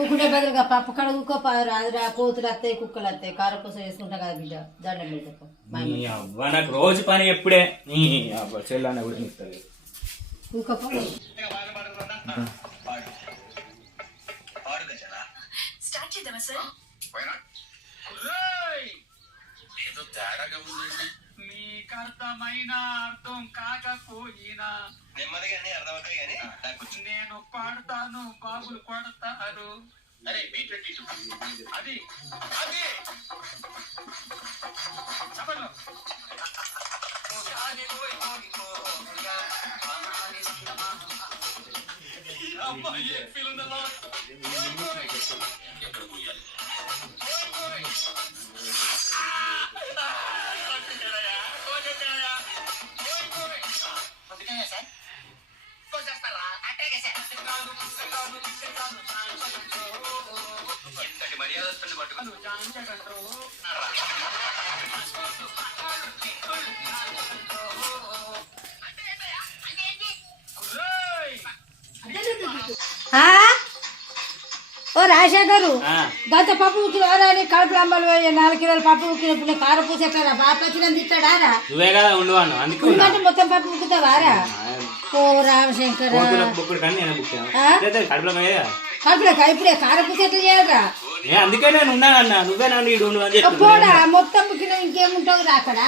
ఊకుంటే బదులుగా పప్పు కడ ఊకో రాదురా కోతులు వస్తాయి కుక్కలు వస్తాయి కారపూస వేసుకుంటా కదా బిడ్డ దండం పెట్టకు నాకు రోజు పని ఎప్పుడే నీ చెల్లన్న కూడా నిలుస్తుంది ఊకపో స్టార్ట్ చేద్దామా సార్ ఏదో తేడాగా ఉందండి మీకు అర్థమైనా అర్థం కాకపోయినా నెమ్మదిగానే అర్థమవుతాయి కానీ నేను పాడతాను బాబులు కొడతారు అరే B22 అది అది చెప్పండి అమ్మాయి ఏ ఫీల్ ఉందല്ലോ ఎక్కడ పోయాలి ఇంతటి మర్యాదస్తులు పట్టుకుని ఓ రాజశేఖరు గంత పప్పు ఉక్కిన కడుపులు అమ్మలు 4 కిలోల పప్పు ఉక్కినప్పుడు కారపూస ఎట్లా బాపచ్చినంది ఇస్తాడారా నువ్వే కదా ఉండవాను అందుకే మొత్తం పప్పు ఉక్కుతావారా ఓ రామశంకర్ కడుపులో ఇప్పుడే కారపూస ఎట్లా చేయాలరా అందుకే నేను ఉన్నానన్నా నువ్వే నన్ను ఇడు అని చెప్పి పోడా మొత్తం ఉక్కిన ఇంకేముంటావు రా అక్కడ